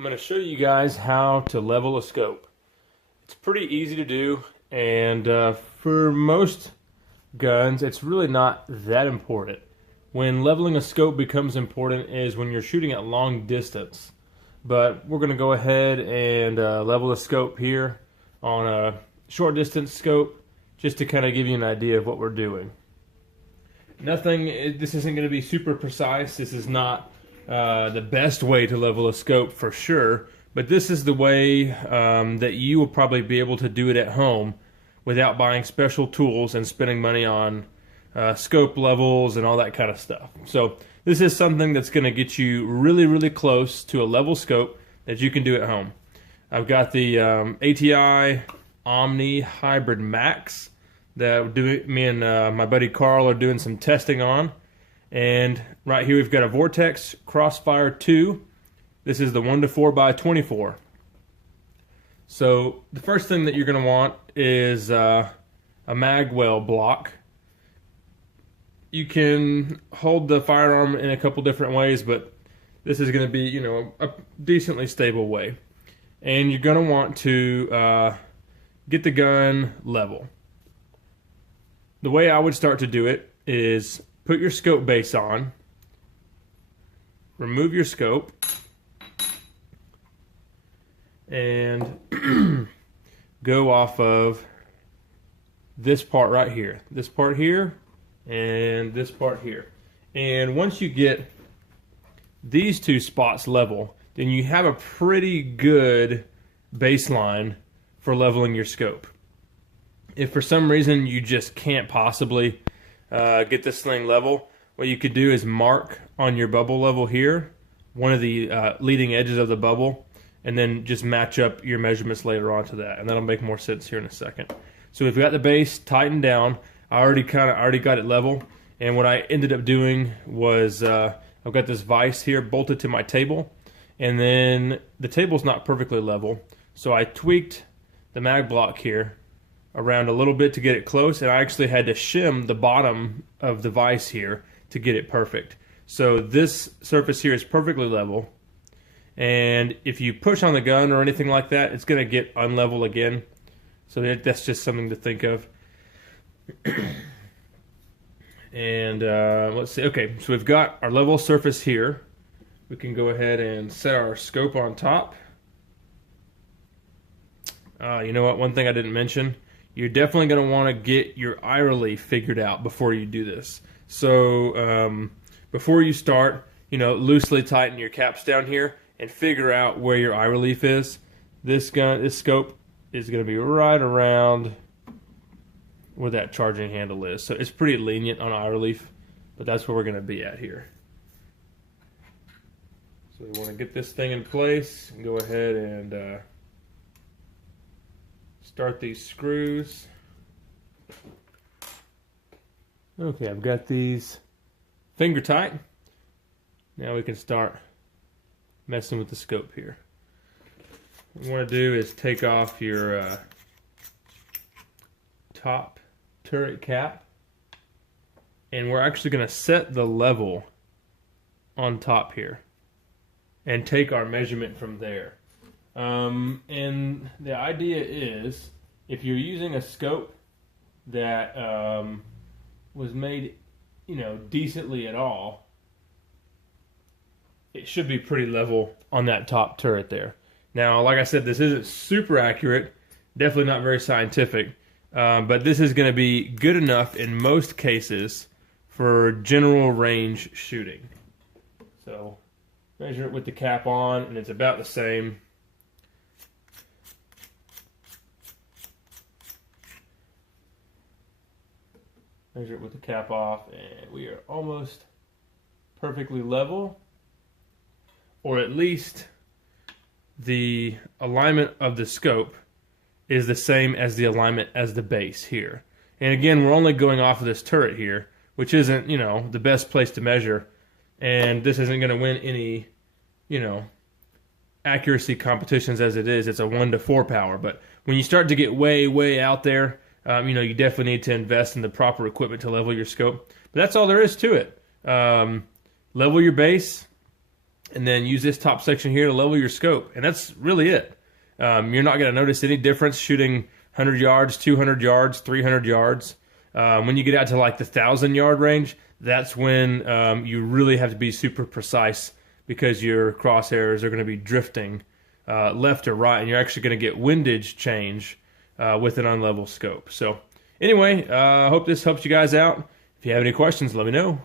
I'm going to show you guys how to level a scope. It's pretty easy to do, and for most guns, it's really not that important. When leveling a scope becomes important is when you're shooting at long distance. But we're going to go ahead and level a scope here on a short distance scope, just to kind of give you an idea of what we're doing. This isn't going to be super precise. This is not the best way to level a scope for sure, but this is the way that you will probably be able to do it at home without buying special tools and spending money on scope levels and all that kind of stuff. So this is something that's going to get you really close to a level scope that you can do at home. I've got the ATI Omni Hybird Maxx that me and my buddy Carl are doing some testing on. And right here we've got a Vortex Crossfire 2. This is the 1:4x24. So the first thing that you're going to want is a magwell block. You can hold the firearm in a couple different ways, but this is going to be, you know, a decently stable way. And you're going to want to get the gun level. The way I would start to do it is put your scope base on, remove your scope, and go off of this part right here. This part here and this part here. And once you get these two spots level, then you have a pretty good baseline for leveling your scope. If for some reason you just can't possibly get this thing level, what you could do is mark on your bubble level here one of the leading edges of the bubble, and then just match up your measurements later on to that, and that'll make more sense here in a second. So we've got the base tightened down. I already got it level, and what I ended up doing was I've got this vise here bolted to my table, and then the table's not perfectly level, so I tweaked the mag block here around a little bit to get it close, and I actually had to shim the bottom of the vise here to get it perfect. So this surface here is perfectly level, and if you push on the gun or anything like that, it's going to get unlevel again. So that's just something to think of. And let's see. Okay, so we've got our level surface here. We can go ahead and set our scope on top. You know what? One thing I didn't mention. You're definitely going to want to get your eye relief figured out before you do this. So before you start, you know, loosely tighten your caps down here and figure out where your eye relief is. This scope is going to be right around where that charging handle is. So it's pretty lenient on eye relief, but that's where we're going to be at here. So we want to get this thing in place and go ahead and start these screws. Okay, I've got these finger tight. Now we can start messing with the scope here. What you want to do is take off your top turret cap, and we're actually going to set the level on top here and take our measurement from there. And the idea is, if you're using a scope that was made, you know, decently at all, it should be pretty level on that top turret there. Now, like I said, this isn't super accurate, definitely not very scientific, but this is going to be good enough in most cases for general range shooting. So measure it with the cap on, and it's about the same. Measure it with the cap off, and we are almost perfectly level, or at least the alignment of the scope is the same as the alignment as the base here. And again, we're only going off of this turret here, which isn't, you know, the best place to measure, and this isn't going to win any, you know, accuracy competitions as it is. It's a 1-to-4 power, but when you start to get way out there, you know, you definitely need to invest in the proper equipment to level your scope. But that's all there is to it. Level your base, and then use this top section here to level your scope, and that's really it. You're not going to notice any difference shooting 100 yards, 200 yards, 300 yards. When you get out to like the 1,000-yard range, that's when you really have to be super precise, because your crosshairs are going to be drifting left or right, and you're actually going to get windage change with an unlevel scope. So anyway, I hope this helps you guys out. If you have any questions, let me know.